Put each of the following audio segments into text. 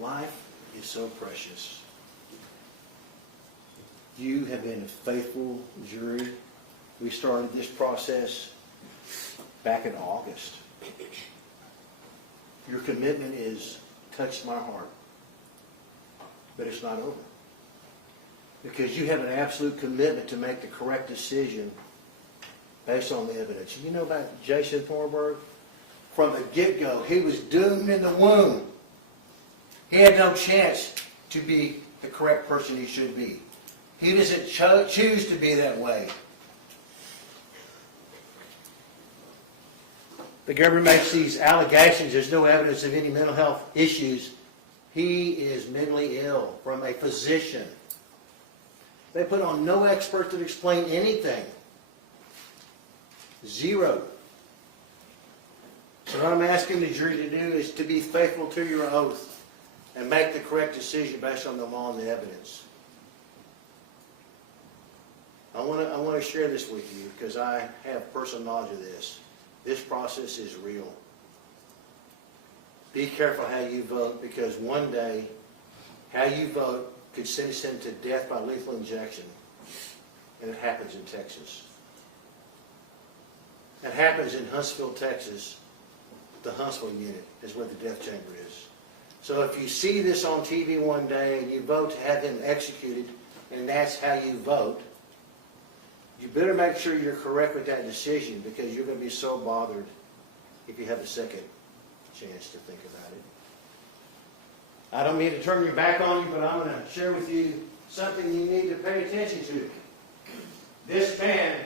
Life is so precious. You have been a faithful jury. We started this process back in August. Your commitment is touched my heart. But it's not over. Because you have an absolute commitment to make the correct decision based on the evidence. You know about Jason Thornburg? From the get-go, he was doomed in the womb. He had no chance to be the correct person he should be. He doesn't choose to be that way. The government makes these allegations. There's no evidence of any mental health issues. He is mentally ill from a physician. They put on no expert to explain anything. Zero. So what I'm asking the jury to do is to be faithful to your oath and make the correct decision based on the law and the evidence. I want to share this with you because I have personal knowledge of this. This process is real. Be careful how you vote because one day how you vote could sentence him to death by lethal injection. And it happens in Texas. It happens in Huntsville, Texas. The Huntsville unit is where the death chamber is. So if you see this on TV one day and you vote to have him executed, and that's how you vote, you better make sure you're correct with that decision because you're going to be so bothered if you have a second chance to think about it. I don't mean to turn your back on you, but I'm going to share with you something you need to pay attention to. This man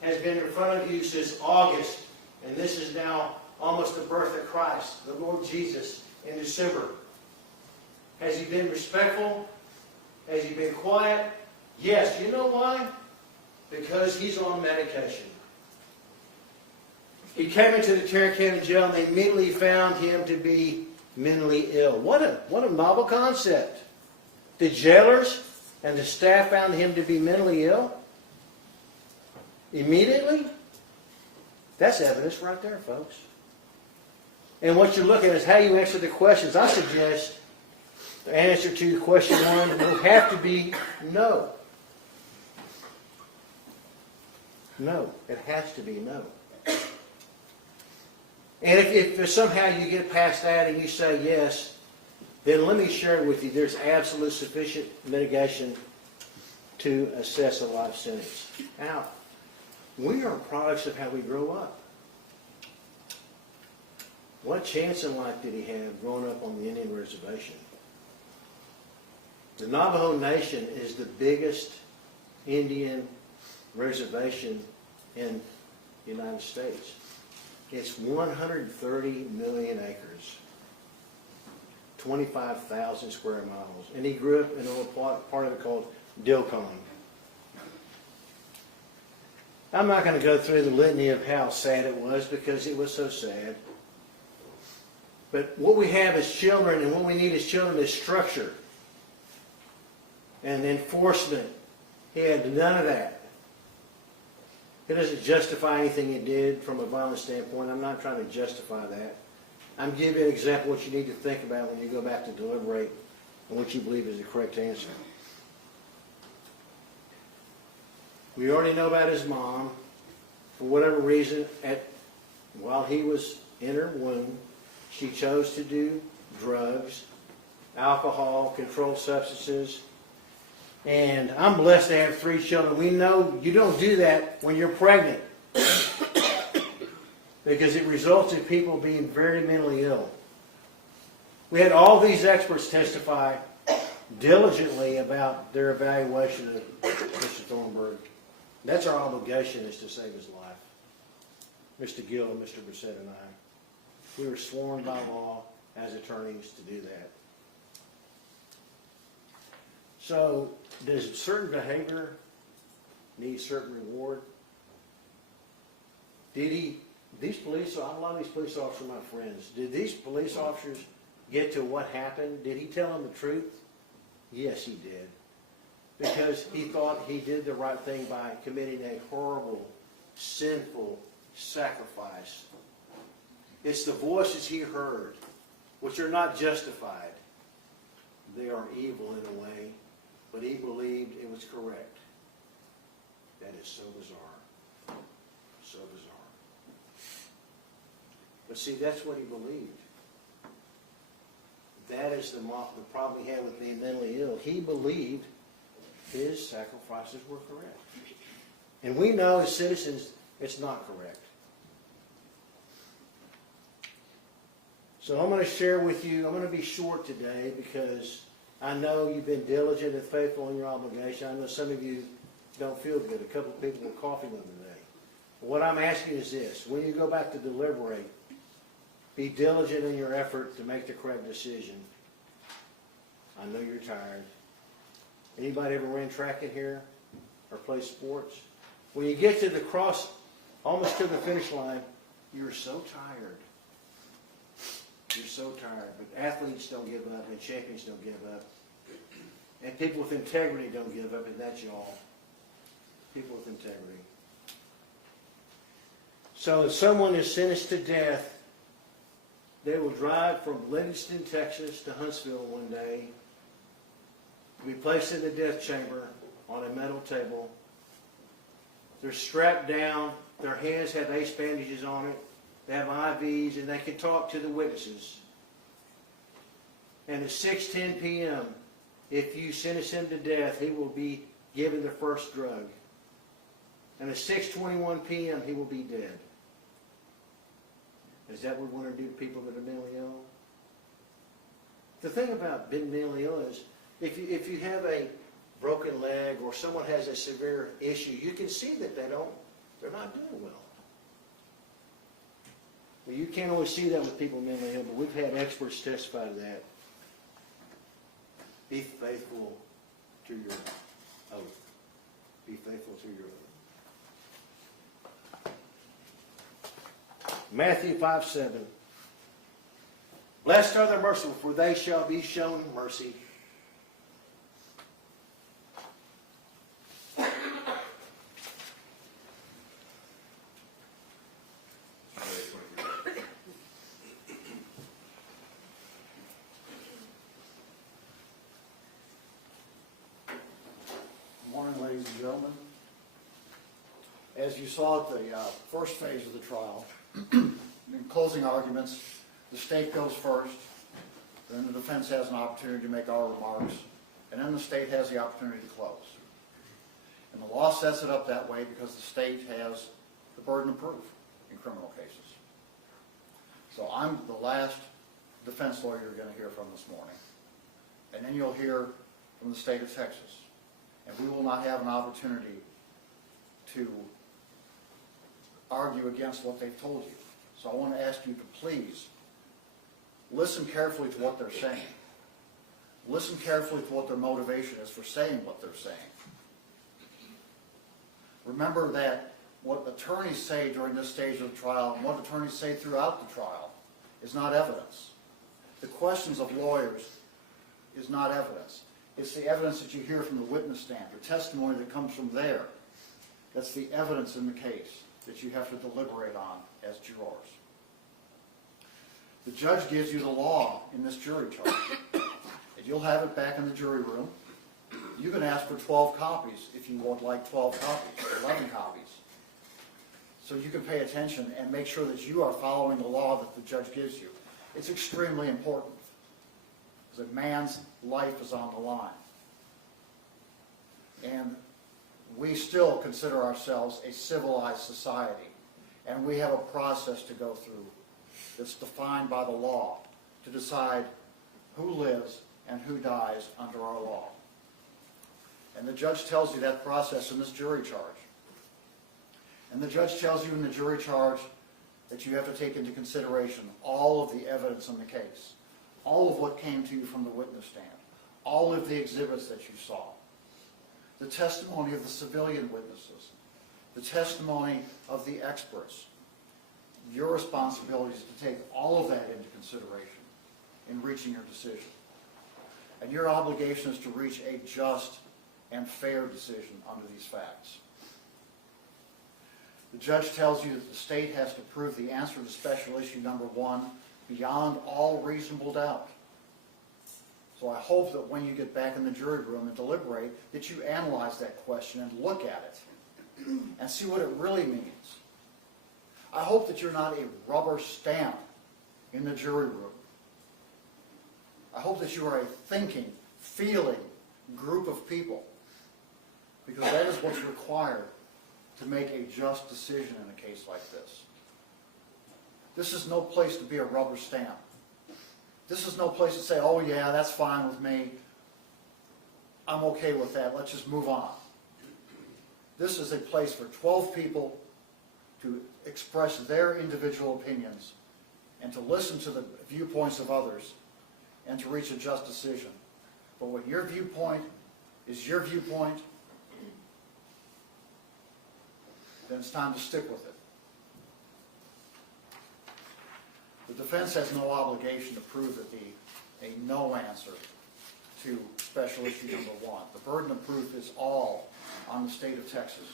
has been in front of you since August, and this is now almost the birth of Christ, the Lord Jesus, in December. Has he been respectful? Has he been quiet? Yes. You know why? Because he's on medication. He came into the Tarrant County Jail and they immediately found him to be mentally ill. What a novel concept. The jailers and the staff found him to be mentally ill? Immediately? That's evidence right there, folks. And what you're looking at is how you answer the questions. I suggest the answer to question one will have to be no. No. It has to be no. And if somehow you get past that and you say yes, then let me share with you, there's absolute sufficient mitigation to assess a life sentence. Now, we are products of how we grow up. What chance in life did he have growing up on the Indian reservation? The Navajo Nation is the biggest Indian reservation in the United States. It's 130 million acres, 25,000 square miles. And he grew up in a little part of it called Dilcon. I'm not going to go through the litany of how sad it was because it was so sad. But what we have as children and what we need as children is structure and enforcement. He had none of that. It doesn't justify anything he did from a violent standpoint. I'm not trying to justify that. I'm giving you an example of what you need to think about when you go back to deliberate and what you believe is the correct answer. We already know about his mom. For whatever reason, while he was in her womb, she chose to do drugs, alcohol, controlled substances. And I'm blessed to have 3 children. We know you don't do that when you're pregnant because it results in people being very mentally ill. We had all these experts testify diligently about their evaluation of Mr. Thornburg. That's our obligation, is to save his life. Mr. Gill, Mr. Brissett, and I. We were sworn by law as attorneys to do that. So, does certain behavior need certain reward? A lot of these police officers are my friends. Did these police officers get to what happened? Did he tell them the truth? Yes, he did. Because he thought he did the right thing by committing a horrible, sinful sacrifice. It's the voices he heard, which are not justified. they are evil in a way, but he believed it was correct. That is so bizarre. So bizarre. But see, that's what he believed. That is the problem he had with being mentally ill. He believed his sacrifices were correct. And we know as citizens it's not correct. So I'm going to share with you, I'm going to be short today because I know you've been diligent and faithful in your obligation. I know some of you don't feel good. A couple of people were coughing on today. But what I'm asking is this. When you go back to deliberate, be diligent in your effort to make the correct decision. I know you're tired. Anybody ever ran track in here or play sports? When you get to the cross, almost to the finish line, you're so tired. You're so tired. But athletes don't give up, and champions don't give up. And people with integrity don't give up, and that's y'all. People with integrity. So if someone is sentenced to death, they will drive from Livingston, Texas to Huntsville one day, to be placed in the death chamber on a metal table. They're strapped down. Their hands have ace bandages on it. They have IVs, and they can talk to the witnesses. And at 6:10 p.m., if you sentence him to death, he will be given the first drug. And at 6:21 p.m., he will be dead. Is that what we want to do to people that are mentally ill? The thing about being mentally ill is, if you have a broken leg or someone has a severe issue, you can see that they're not doing well. Well, you can't always see that with people mentally ill, but we've had experts testify to that. Be faithful to your oath. Be faithful to your oath. Matthew 5:7. Blessed are the merciful, for they shall be shown mercy. Ladies and gentlemen, as you saw at the first phase of the trial, in closing arguments, the state goes first, then the defense has an opportunity to make our remarks, and then the state has the opportunity to close. And the law sets it up that way because the state has the burden of proof in criminal cases. So I'm the last defense lawyer you're going to hear from this morning, and then you'll hear from the state of Texas. And we will not have an opportunity to argue against what they've told you. So I want to ask you to please listen carefully to what they're saying. Listen carefully to what their motivation is for saying what they're saying. Remember that what attorneys say during this stage of the trial and what attorneys say throughout the trial is not evidence. The questions of lawyers is not evidence. It's the evidence that you hear from the witness stand, the testimony that comes from there. That's the evidence in the case that you have to deliberate on as jurors. The judge gives you the law in this jury charge. And you'll have it back in the jury room. You can ask for 12 copies if you would like 12 copies, 11 copies. So you can pay attention and make sure that you are following the law that the judge gives you. It's extremely important. Because a man's life is on the line. And we still consider ourselves a civilized society. And we have a process to go through that's defined by the law to decide who lives and who dies under our law. And the judge tells you that process in this jury charge. And the judge tells you in the jury charge that you have to take into consideration all of the evidence in the case. All of what came to you from the witness stand, all of the exhibits that you saw, the testimony of the civilian witnesses, the testimony of the experts. Your responsibility is to take all of that into consideration in reaching your decision. And your obligation is to reach a just and fair decision under these facts. The judge tells you that the state has to prove the answer to special issue number 1 beyond all reasonable doubt. So I hope that when you get back in the jury room and deliberate, that you analyze that question and look at it and see what it really means. I hope that you're not a rubber stamp in the jury room. I hope that you are a thinking, feeling group of people, because that is what's required to make a just decision in a case like this. This is no place to be a rubber stamp. This is no place to say, oh yeah, that's fine with me. I'm okay with that. Let's just move on. This is a place for 12 people to express their individual opinions and to listen to the viewpoints of others and to reach a just decision. But when your viewpoint is your viewpoint, then it's time to stick with it. The defense has no obligation to prove that a no answer to special issue number 1. The burden of proof is all on the state of Texas.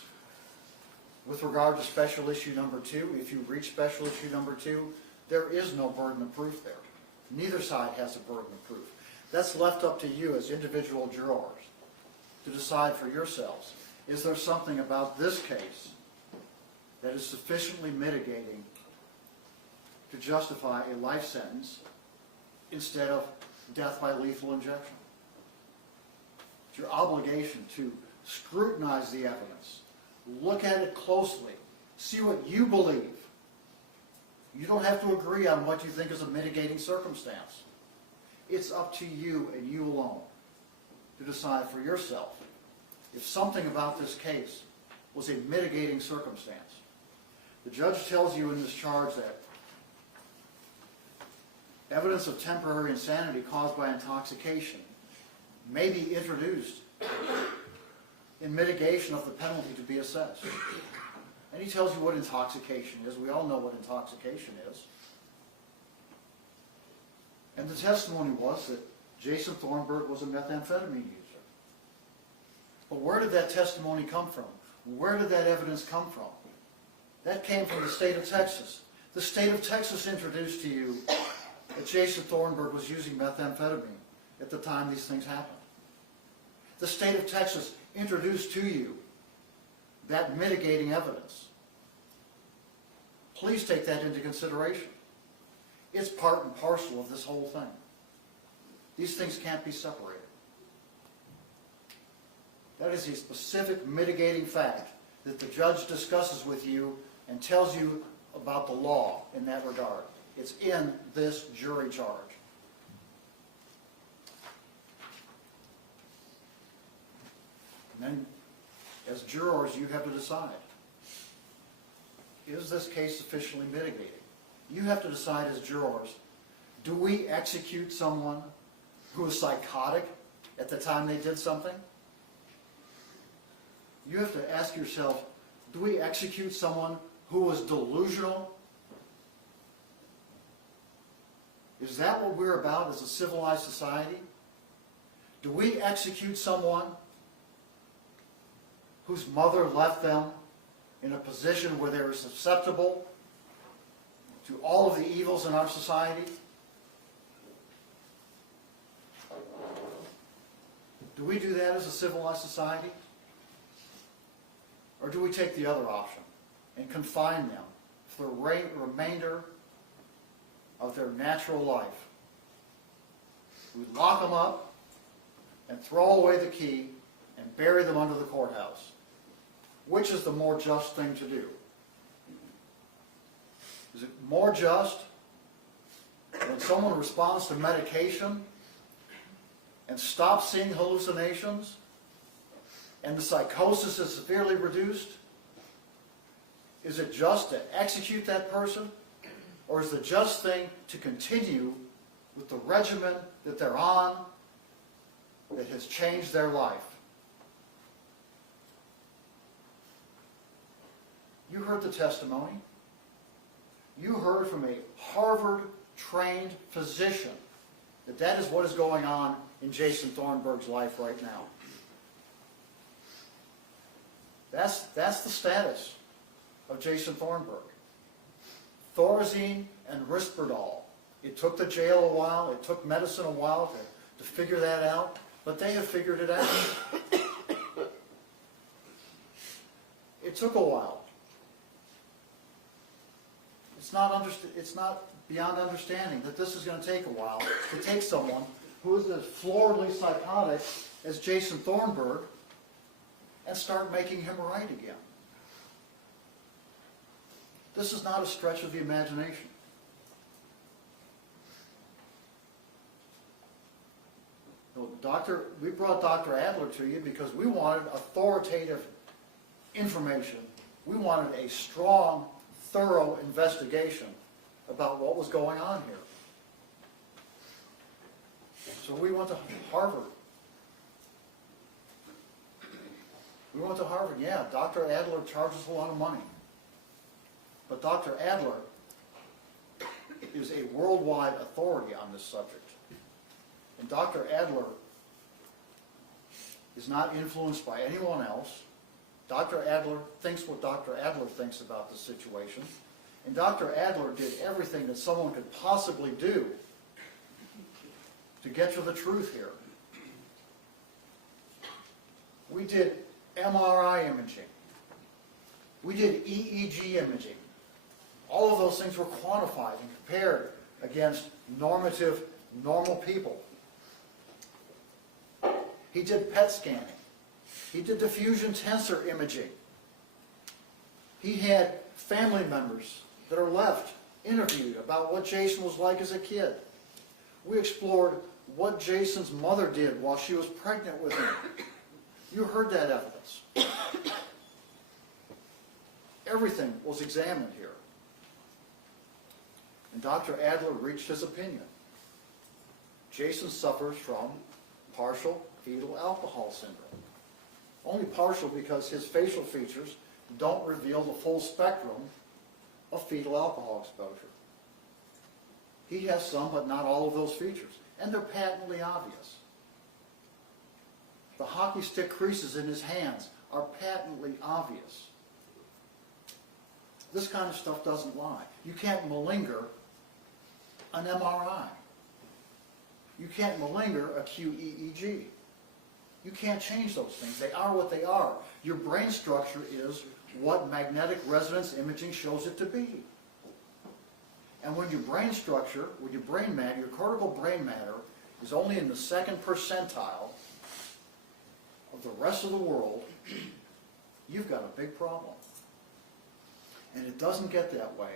With regard to special issue number 2, if you reach special issue number 2, there is no burden of proof there. Neither side has a burden of proof. That's left up to you as individual jurors to decide for yourselves. Is there something about this case that is sufficiently mitigating to justify a life sentence instead of death by lethal injection? It's your obligation to scrutinize the evidence, look at it closely, see what you believe. You don't have to agree on what you think is a mitigating circumstance. It's up to you and you alone to decide for yourself if something about this case was a mitigating circumstance. The judge tells you in this charge that evidence of temporary insanity caused by intoxication may be introduced in mitigation of the penalty to be assessed. And he tells you what intoxication is. We all know what intoxication is. And the testimony was that Jason Thornburg was a methamphetamine user. But where did that testimony come from? Where did that evidence come from? That came from the state of Texas. The state of Texas introduced to you that Jason Thornburg was using methamphetamine at the time these things happened. The state of Texas introduced to you that mitigating evidence. Please take that into consideration. It's part and parcel of this whole thing. These things can't be separated. That is a specific mitigating fact that the judge discusses with you and tells you about the law in that regard. It's in this jury charge. And then, as jurors, you have to decide, is this case sufficiently mitigated? You have to decide as jurors, do we execute someone who was psychotic at the time they did something? You have to ask yourself, do we execute someone who was delusional? Is that what we're about as a civilized society? Do we execute someone whose mother left them in a position where they were susceptible to all of the evils in our society? Do we do that as a civilized society? Or do we take the other option and confine them for the remainder of their natural life? We lock them up and throw away the key and bury them under the courthouse. Which is the more just thing to do? Is it more just when someone responds to medication and stops seeing hallucinations and the psychosis is severely reduced? Is it just to execute that person? Or is the just thing to continue with the regimen that they're on that has changed their life? You heard the testimony. You heard from a Harvard-trained physician that that is what is going on in Jason Thornburg's life right now. That's the status of Jason Thornburg. Thorazine and Risperdal. It took the jail a while, it took medicine a while to figure that out, but they have figured it out. It took a while. It's not beyond understanding that this is going to take a while to take someone who is as floridly psychotic as Jason Thornburg and start making him right again. This is not a stretch of the imagination. We brought Dr. Adler to you because we wanted authoritative information. We wanted a strong, thorough investigation about what was going on here. So we went to Harvard. Yeah, Dr. Adler charges a lot of money. But Dr. Adler is a worldwide authority on this subject. And Dr. Adler is not influenced by anyone else. Dr. Adler thinks what Dr. Adler thinks about the situation. And Dr. Adler did everything that someone could possibly do to get to the truth here. We did MRI imaging. We did EEG imaging. All of those things were quantified and compared against normal people. He did PET scanning. He did diffusion tensor imaging. He had family members that are left interviewed about what Jason was like as a kid. We explored what Jason's mother did while she was pregnant with him. You heard that evidence. Everything was examined here. And Dr. Adler reached his opinion. Jason suffers from partial fetal alcohol syndrome. Only partial because his facial features don't reveal the full spectrum of fetal alcohol exposure. He has some, but not all of those features. And they're patently obvious. The hockey stick creases in his hands are patently obvious. This kind of stuff doesn't lie. You can't malinger an MRI. You can't malinger a QEEG. You can't change those things. They are what they are. Your brain structure is what magnetic resonance imaging shows it to be. And when your brain structure, when your brain matter, your cortical brain matter is only in the 2nd percentile of the rest of the world, you've got a big problem. And it doesn't get that way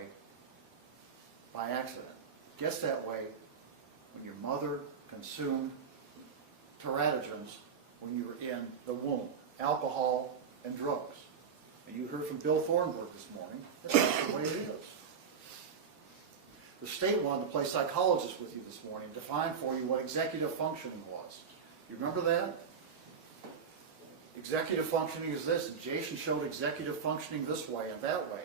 by accident. It gets that way when your mother consumed teratogens when you were in the womb, alcohol and drugs. And you heard from Bill Thornburg this morning, that's the way it is. The state wanted to play psychologist with you this morning, define for you what executive functioning was. You remember that? Executive functioning is this, and Jason showed executive functioning this way and that way.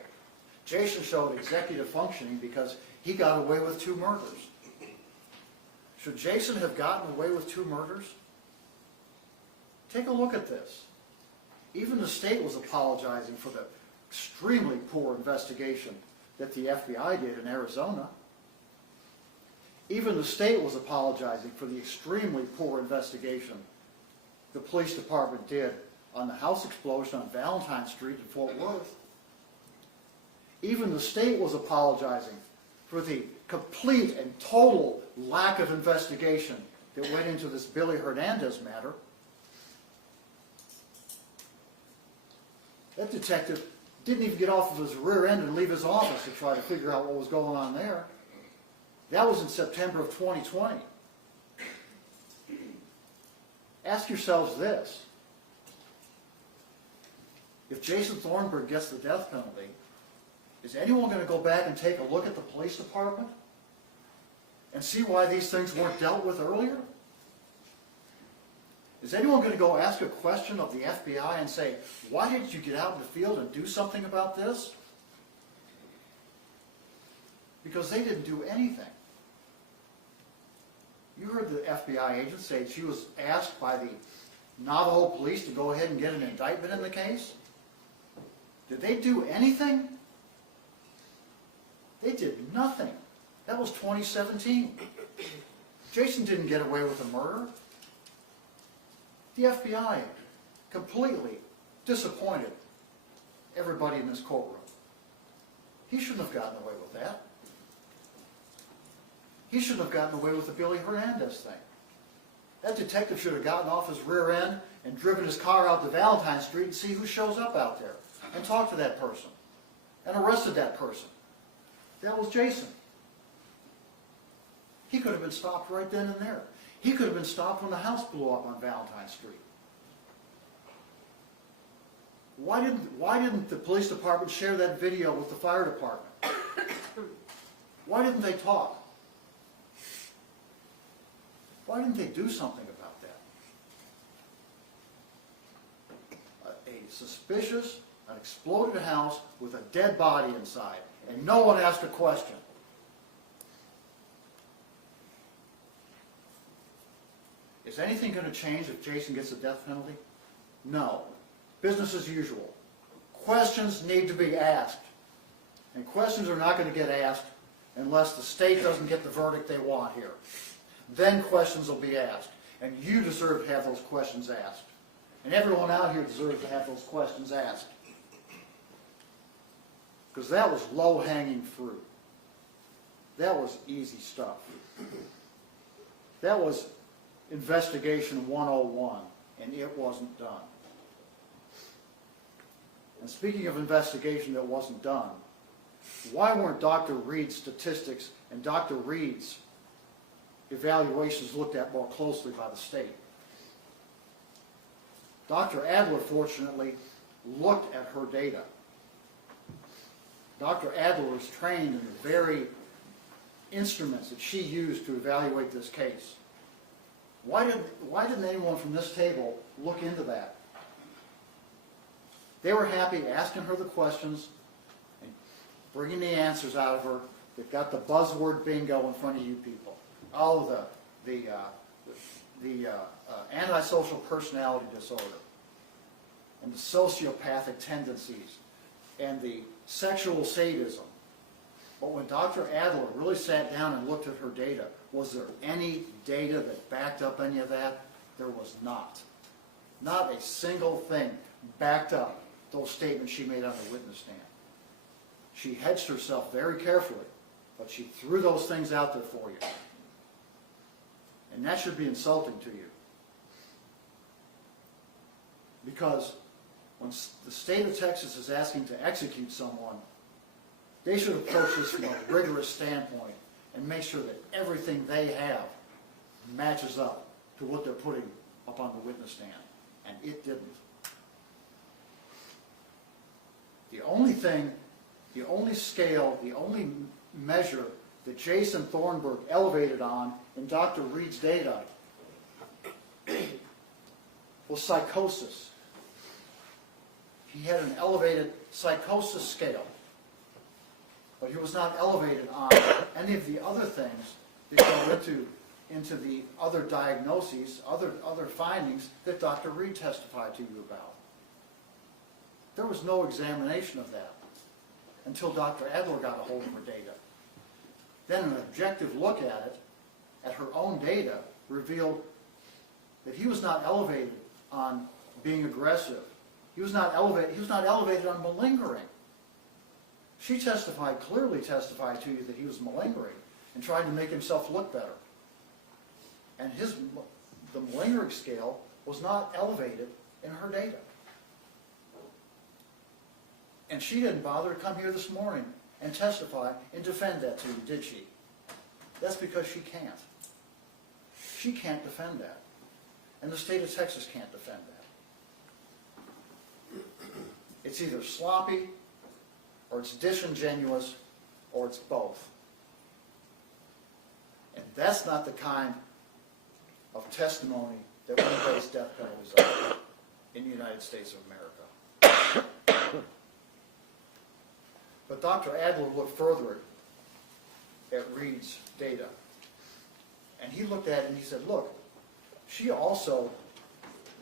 Jason showed executive functioning because he got away with 2 murders. Should Jason have gotten away with 2 murders? Take a look at this. Even the state was apologizing for the extremely poor investigation that the FBI did in Arizona. Even the state was apologizing for the extremely poor investigation the police department did on the house explosion on Valentine Street in Fort Worth. Even the state was apologizing for the complete and total lack of investigation that went into this Billy Hernandez matter. That detective didn't even get off of his rear end and leave his office to try to figure out what was going on there. That was in September of 2020. Ask yourselves this. If Jason Thornburg gets the death penalty, is anyone going to go back and take a look at the police department and see why these things weren't dealt with earlier? Is anyone going to go ask a question of the FBI and say, why didn't you get out in the field and do something about this? Because they didn't do anything. You heard the FBI agent say she was asked by the Navajo police to go ahead and get an indictment in the case. Did they do anything? They did nothing. That was 2017. Jason didn't get away with a murder. The FBI completely disappointed everybody in this courtroom. He shouldn't have gotten away with that. He shouldn't have gotten away with the Billy Hernandez thing. That detective should have gotten off his rear end and driven his car out to Valentine Street and see who shows up out there and talk to that person and arrested that person. That was Jason. He could have been stopped right then and there. He could have been stopped when the house blew up on Valentine Street. Why didn't the police department share that video with the fire department? Why didn't they talk? Why didn't they do something about that? A suspicious, an exploded house with a dead body inside, and no one asked a question. Is anything going to change if Jason gets a death penalty? No. Business as usual. Questions need to be asked. And questions are not going to get asked unless the state doesn't get the verdict they want here. Then questions will be asked. And you deserve to have those questions asked. And everyone out here deserves to have those questions asked. Because that was low-hanging fruit. That was easy stuff. That was investigation 101, and it wasn't done. And speaking of investigation that wasn't done, why weren't Dr. Reed's statistics and Dr. Reed's evaluations looked at more closely by the state? Dr. Adler, fortunately, looked at her data. Dr. Adler was trained in the very instruments that she used to evaluate this case. Why didn't anyone from this table look into that? They were happy asking her the questions and bringing the answers out of her. They've got the buzzword bingo in front of you people. Oh, the antisocial personality disorder and the sociopathic tendencies and the sexual sadism. But when Dr. Adler really sat down and looked at her data, was there any data that backed up any of that? There was not. Not a single thing backed up those statements she made on the witness stand. She hedged herself very carefully, but she threw those things out there for you. And that should be insulting to you. Because when the state of Texas is asking to execute someone, they should approach this from a rigorous standpoint and make sure that everything they have matches up to what they're putting up on the witness stand. And it didn't. The only thing, the only scale, the only measure that Jason Thornburg elevated on in Dr. Reed's data was psychosis. He had an elevated psychosis scale, but he was not elevated on any of the other things that go into the other diagnoses, other findings that Dr. Reed testified to you about. There was no examination of that until Dr. Adler got a hold of her data. Then an objective look at it, at her own data, revealed that he was not elevated on being aggressive. He was not elevated on malingering. She clearly testified to you that he was malingering and trying to make himself look better. And the malingering scale was not elevated in her data. And she didn't bother to come here this morning and testify and defend that to you, did she? That's because she can't. She can't defend that. And the state of Texas can't defend that. It's either sloppy, or it's disingenuous, or it's both. And that's not the kind of testimony that we base death penalties on in the United States of America. But Dr. Adler looked further at Reed's data. And he looked at it and he said, look, she also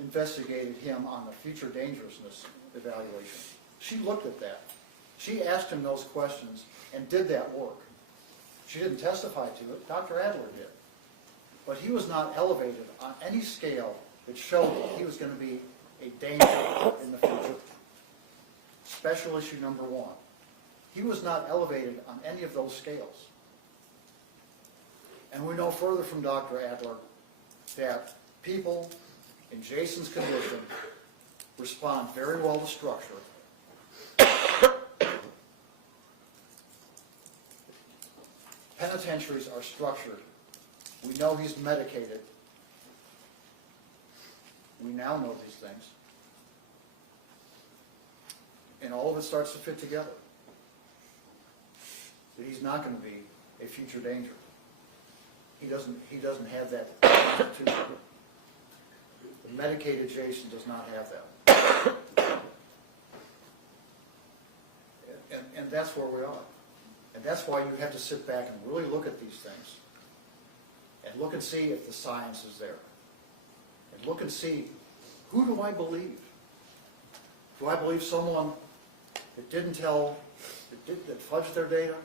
investigated him on the future dangerousness evaluation. She looked at that. She asked him those questions and did that work. She didn't testify to it. Dr. Adler did. but he was not elevated on any scale that showed that he was going to be a danger in the future. Special issue number 1. He was not elevated on any of those scales. And we know further from Dr. Adler that people in Jason's condition respond very well to structure. Penitentiaries are structured. We know he's medicated. We now know these things. And all of it starts to fit together. That he's not going to be a future danger. He doesn't have that attitude. The medicated Jason does not have that. And that's where we are. And that's why you have to sit back and really look at these things. And look and see if the science is there. And look and see, who do I believe? Do I believe someone that didn't tell, that fudged their data?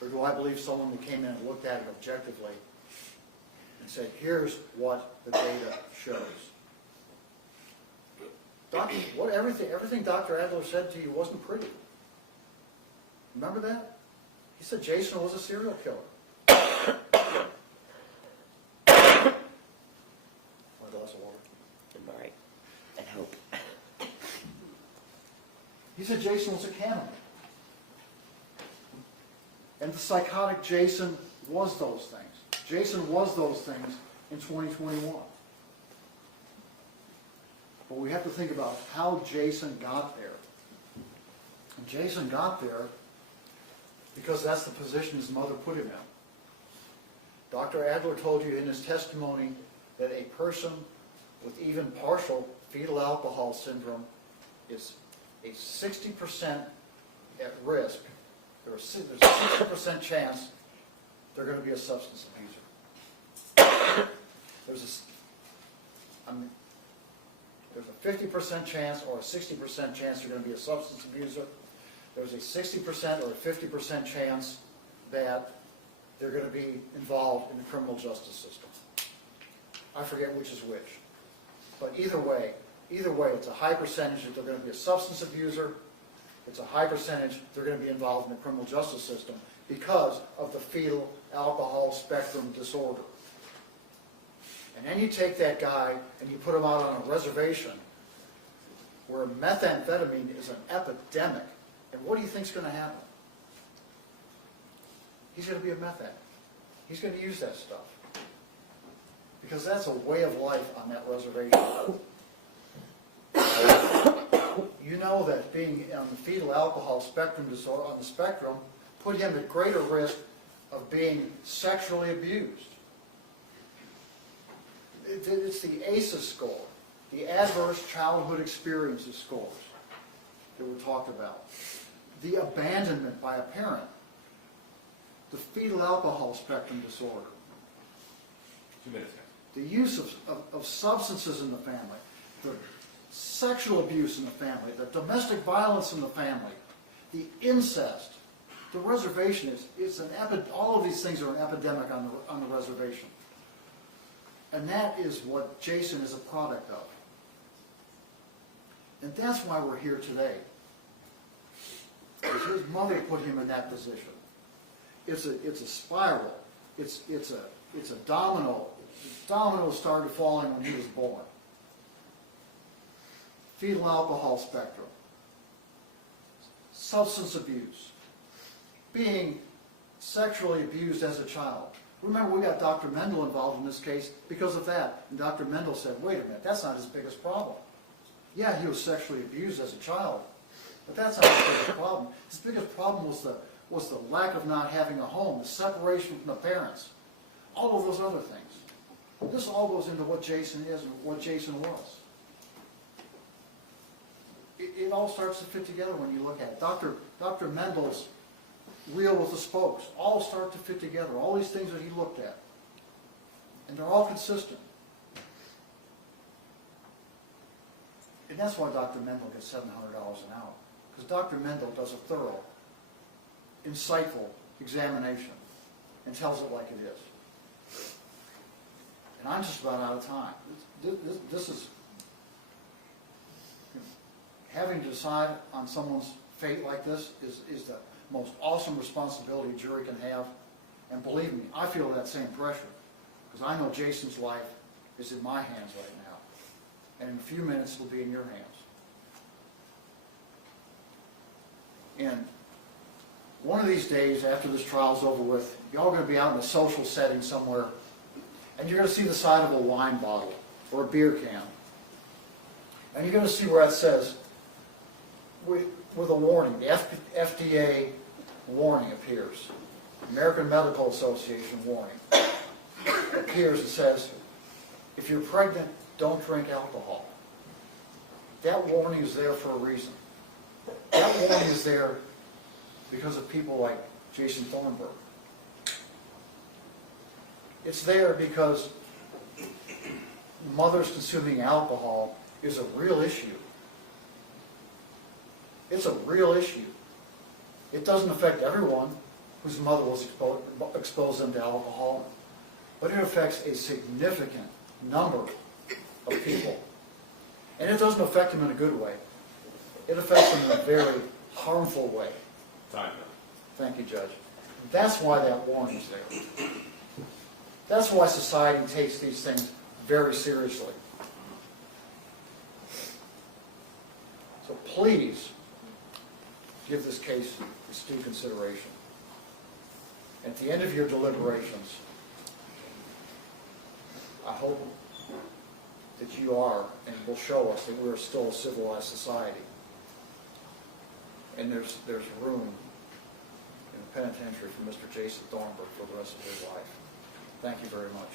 Or do I believe someone that came in and looked at it objectively and said, here's what the data shows? Everything Dr. Adler said to you wasn't pretty. Remember that? He said Jason was a serial killer. Want a glass of water? All right. I hope. He said Jason was a cannibal. And the psychotic Jason was those things. Jason was those things in 2021. But we have to think about how Jason got there. And Jason got there because that's the position his mother put him in. Dr. Adler told you in his testimony that a person with even partial fetal alcohol syndrome is a 60% at risk. There's a 60% chance they're going to be a substance abuser. There's a 50% chance or a 60% chance you're going to be a substance abuser. There's a 60% or a 50% chance that they're going to be involved in the criminal justice system. I forget which is which. But either way, it's a high percentage that they're going to be a substance abuser. It's a high percentage they're going to be involved in the criminal justice system because of the fetal alcohol spectrum disorder. And then you take that guy and you put him out on a reservation where methamphetamine is an epidemic. And what do you think is going to happen? He's going to be a meth addict. He's going to use that stuff. Because that's a way of life on that reservation. You know that being on the fetal alcohol spectrum disorder, on the spectrum, put him at greater risk of being sexually abused. It's the ACEs score, the Adverse Childhood Experiences scores that we talked about. The abandonment by a parent, the fetal alcohol spectrum disorder, 2 minutes. the use of substances in the family, the sexual abuse in the family, the domestic violence in the family, the incest. The reservation all of these things are an epidemic on the reservation. And that is what Jason is a product of. And that's why we're here today. Because his mother put him in that position. It's a spiral. It's a domino. Dominoes started falling when he was born. Fetal alcohol spectrum. Substance abuse. Being sexually abused as a child. Remember, we got Dr. Mendel involved in this case because of that. And Dr. Mendel said, wait a minute, that's not his biggest problem. Yeah, he was sexually abused as a child, but that's not his biggest problem. His biggest problem was the lack of not having a home, the separation from the parents, all of those other things. This all goes into what Jason is and what Jason was. It all starts to fit together when you look at it. Dr. Mendel's wheel with the spokes all start to fit together, all these things that he looked at. And they're all consistent. And that's why Dr. Mendel gets $700 an hour. Because Dr. Mendel does a thorough, insightful examination and tells it like it is. And I'm just about out of time. This is, having to decide on someone's fate like this is the most awesome responsibility a jury can have. And believe me, I feel that same pressure, because I know Jason's life is in my hands right now. And in a few minutes, it'll be in your hands. And one of these days, after this trial's over with, you're all going to be out in a social setting somewhere, and you're going to see the side of a wine bottle or a beer can. And you're going to see where it says, with a warning, the FDA warning appears. American Medical Association warning appears. It says, if you're pregnant, don't drink alcohol. That warning is there for a reason. That warning is there because of people like Jason Thornburg. It's there because mothers consuming alcohol is a real issue. It's a real issue. It doesn't affect everyone whose mother was exposed them to alcohol, but it affects a significant number of people. And it doesn't affect them in a good way. It affects them in a very harmful way. Time. Thank you, Judge. That's why that warning's there. That's why society takes these things very seriously. So please, give this case its due consideration. At the end of your deliberations, I hope that you are and will show us that we're still a civilized society. And there's room in the penitentiary for Mr. Jason Thornburg for the rest of his life. Thank you very much.